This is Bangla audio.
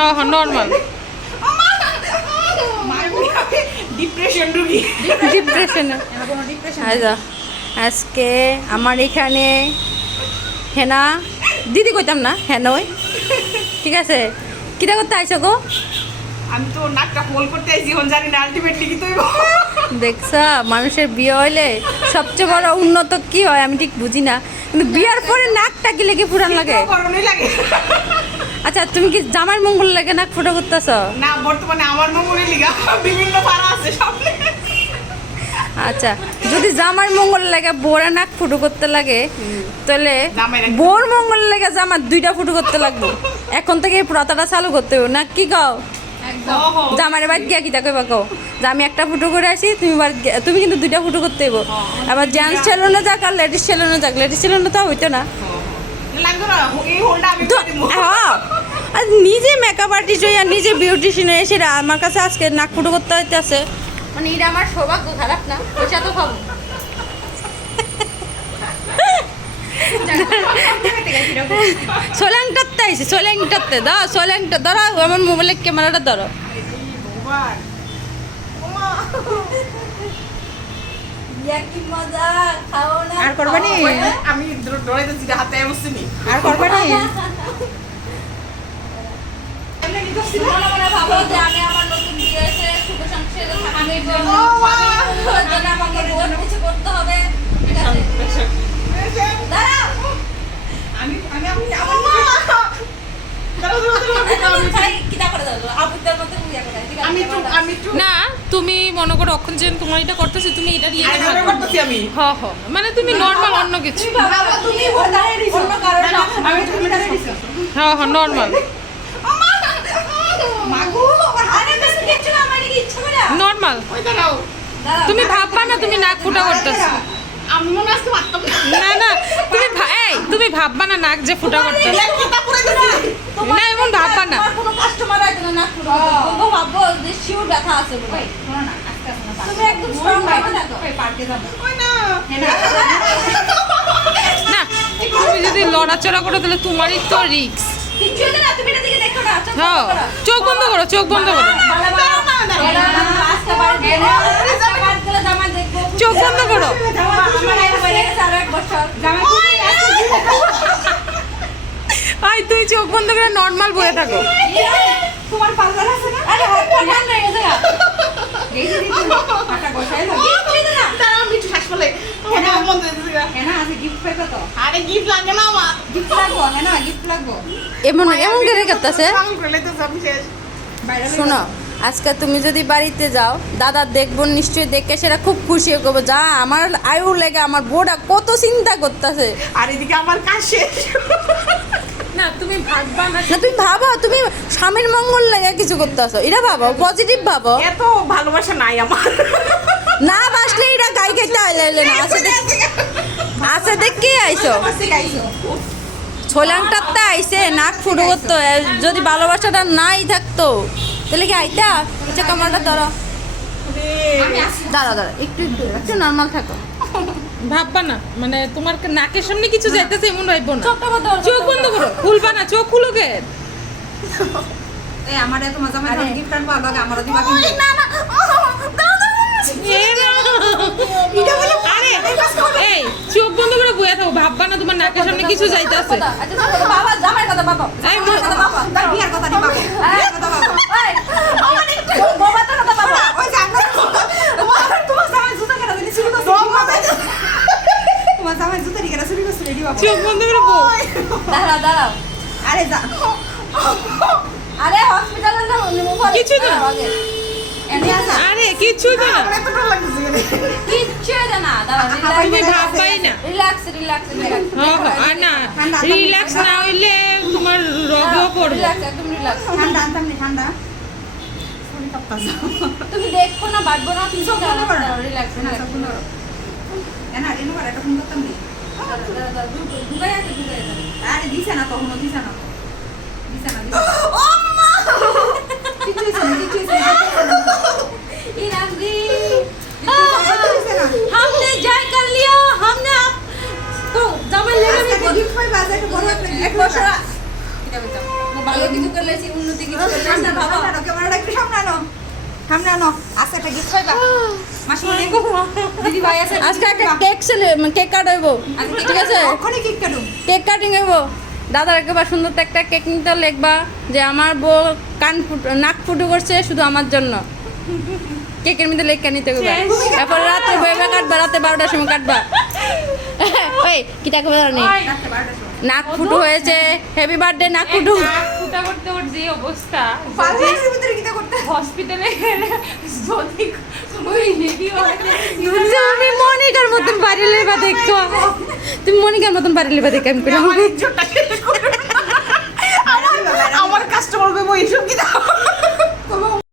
হ্যাঁ হ্যাঁ নর্মাল। ডিপ্রেশনে আজকে আমার এখানে হেনা দিদি কইতাম না হেনই, ঠিক আছে? কিটা করতে আইছো গো? আমি তো নাকটা হোল করতে আইছি, এখন জানি না আলটিমেটলি কি তৈব। দেখছা মানুষের বিয়ে হইলে সবচেয়ে বড় উন্নত কি হয় আমি ঠিক বুঝি না, কিন্তু বিয়ার পরে নাকটা কি লেগে পুরান লাগে। গরমই লাগে আচ্ছা তুমি কি জামাই মঙ্গল লাগে নাক ফুটো করতেছ? না, বর্তমানে আমার মঙ্গলের লিগা বিভিন্ন পাড়া আছে সামনে। আচ্ছা যদি জামাই মঙ্গল লাগে বোরা নাক ফুটো করতে লাগে, তাহলে জামাই নাক- বোর মঙ্গল লাগে জামার দুইটা ফুটো করতে লাগবে। এখন থেকে এই প্রথাটা চালু করতে হবে না, কি কও? জামাইয়ের বাড়ি গিয়া কিতা কইবা কও যে আমি একটা ফুটো করে আসি, তুমি কিন্তু দুইটা ফুটো করতে হইব। আবার জেন্টস সেলুনে যাক আর লেডিস সেলুনে যাক, লেডিস সেলুনে তো হইতো না। লাগবে না, এই হোলটা আমি তো করে দিব। হ্যাঁ, আর নিজে মেকআপ আর্টিস্ট হইয়া নিজে বিউটিশিয়ান হয়ে এসে আমার কাছে আজকে নাক ফুটো করতে হইতেছে, মানে এটা আমার সৌভাগ্য খারাপ না, পয়সা তো খাবো। সোল্যাংটাতে আইসি, সোল্যাংটাতে দাও, সোল্যাংটা ধরো, আমার মোবাইলের ক্যামেরাটা ধরো। ভগবান। ওমা। কি মজা, খাও না আর করবা নি? আমি ডরাইতেছি যে হাতে বসছিনি। আর করবা নি? ভাবো যে আমি আমার নতুন বিয়ে হয়েছে, শুভ সংসারে থাকবো, ও মা। আমাকে বহুত কিছু করতে হবে, ঠিক আছে? দাঁড়াও। আমি আমি আমি আমি না তুমি মনে করো অখন যে তোমার এটা করতেছি তুমি এটা দিয়ে আরে করতেছি আমি। হ হ মানে তুমি নর্মাল অন্য কিছু। বাবা তুমি অন্য কারণ না, আমি তুমি দাঁড়িয়ে দিছো। হ্যাঁ হ্যাঁ নর্মাল মাগো আরে বেশ কিছু না, আমার কি ইচ্ছা করে নর্মাল। ওই দাঁড়াও। তুমি ভাববা না তুমি নাক ফুটা করতেছো। আমি মনে আসতে পারতাম না না তুমি এই তুমি ভাববা না নাক যে ফুটা করতেছো। না কথা পুরো দিছি। না এমন ভাববা না। তোমার কোনো কাস্টমার আইতো না নাক ফুটো করতে, বলবো ভাববো যে শিওর ব্যথা আছে বলে। তুমি একদম স্ট্রং ভাবে থাকো। ওই না না তুমি যদি লড়াচড়া করো তাহলে তোমারই তো রিস্ক। কিচ্ছু হইতো না, তুমি এটা দিকে দেখো না, চোখ হ্যাঁ বন্ধ করো। চোখ বন্ধ করো, চোখ বন্ধ করো, আজকে বাড়ি গেলে জামা দেখবো। চোখ বন্ধ করো। আমার এক হয়ে গেছে আরো 1 বছর। আই তুই চোখ বন্ধ করে নর্মাল বলে থাকো। তোমার পার্লার আছে না? আরে হাত ঠান্ডা হয়ে গেছে গা। এই যে পাটা বসাই লাগবে। কিচ্ছু হইতো না। দাঁড়াও আমি একটু শ্বাস ফেলে। আমার মন দিতেছি না। হ্যাঁ না, আছে গিফট পাইবা তো? আরে গিফট লাগে না আমার। গিফট লাগবো, হ্যাঁ না, গিফট লাগবো। এমন এমন করে করতেছে। আমি করে তো সব শেষ। বাইরে লইবা। শোনো, আজকে তুমি যদি বাড়িতে যাও, দাদা দেখবো নিশ্চয়ই, দেখে সেটা খুব খুশি হয়ে করবো, যা আমার আয়ু লেগে আমার বোর্ডা কত চিন্তা করতেছে। আর এদিকে আমার কাজ শেষ। না তুমি ভাববা না। না তুমি ভাবো, তুমি স্বামীর মঙ্গল লেগে কিছু করতেছো, এটা ভাবো, পজিটিভ ভাবো। এত ভালোবাসা নাই আমার। না বাসলে এটা গাই খেতে আইলে না, আছে দেখে আইসো, বসে গাইছো। ছোলাংটাতে আইসে নাক ফুটো করতো। যদি ভালোবাসাটা নাই থাকতো তাহলে কি আইতা? আচ্ছা কামারটা ধরো, দাঁড়া দাঁড়া, একটু একটু একটু নর্মাল থাকো। ভাববা না মানে তোমার নাকের সামনে কিছু যাইতেছে এমন ভাববো না। চোখটা বন্ধ করো, চোখ বন্ধ করো, খুলবা না, চোখ খুলো কে। এই আমার এত মজা মানে গিফট আনবো, আগে আমারও দিবা কিন্তু। না না, এ না। আরে এই চোখ বন্ধ করে বইয়া থাকো, ভাববা না তোমার নাকের সামনে কিছু যাইতেছে। আচ্ছা চলো, বাবা জামাই কথা বাবা, এই জামাইয়ের কথা বাবা, তার বিয়ার কথা দিবা। বিয়ার কথা বাবা। এই আমার একটু বাবা তো কথা বাবা। ওই যে আমরা তোমার জামাই জুতা কেন দিলি শুরু করছিস? তোমার জামাই জুতা কেন শুরু করছিস? রেডি বাবা। চোখ বন্ধ করে বউ। দাঁড়াও দাঁড়াও, আরে যা। আরে হসপিটালে না নিমোফল কিছু না। এনে আসা। আরে কিছুই তো না। আমার এত ডর লাগতেছে কেন? কিচ্ছু হইতো না, দাঁড়াও তুমি ভাববাই না। রিল্যাক্স রিল্যাক্স রিল্যাক্স হ্যাঁ হ্যাঁ আর না রিল্যাক্স না হইলে তোমার রগও পড়বে। রিল্যাক্স, একদম রিল্যাক্স। ঠান্ডা আনতাম নি, ঠান্ডা। শরীর কাঁপতাছে। তুমি দেখো না, বাঁচবো না, তুমি সব বন্ধ করো। রিল্যাক্স না, সব বন্ধ করো। এনা রেনু করে এটা ফোন করতাম নি। দুবাই আছে দুবাই। আরে দিছে না তখনও দিছে না। দিছে না, দিছে না। কিছু হইছে না, কিছু হইছে না, কিছু হইছে না। इरादी দিছে না। हमने जय कर लिया, हमने आपको जमा ले আজকে গিফট পাইবা, আজ একটা বড় একটা एक গিফট বছর পাইবা। এটা বলতাম ভালো কিছু করলে উন্নতি কিছু ক্যামেরাটা একটু সামনে আনো আচ্ছা একটা গিফট পাইবা মাসি দিদি ভাই আছে আজকে একটা কেক কাট হইব ঠিক আছে ওখানে কেক কাটো কেক কাটিং হইব দাদার একেবারে সুন্দর তো একটা কেক নিতে লিখবা যে আমার বউ নাক ফুটো করছে শুধু আমার জন্য কেকের মধ্যে লেখা নিতে হবে এরপর রাতে বইবা কাটবা রাতে 12টার সময় কাটবা ওই কি টাকা বেলা নেই রাতে 12টার সময় নাক ফুটো হয়েছে হ্যাপি বার্থডে নাক ফুটো নাক ফুটা করতে ওর যে অবস্থা পার্লারের ভিতরে কি করতে হসপিটালে গেলে যদি ওই ভিডিও তুমি মনিকার মতন বাড়ি লেবা দেখো তুমি মনিকার মতন বাড়ি লেবা দেখো আমি কইলাম আমার ইজ্জতটা শেষ করে আমার কাস্টমার কইবো এইসব কি দাও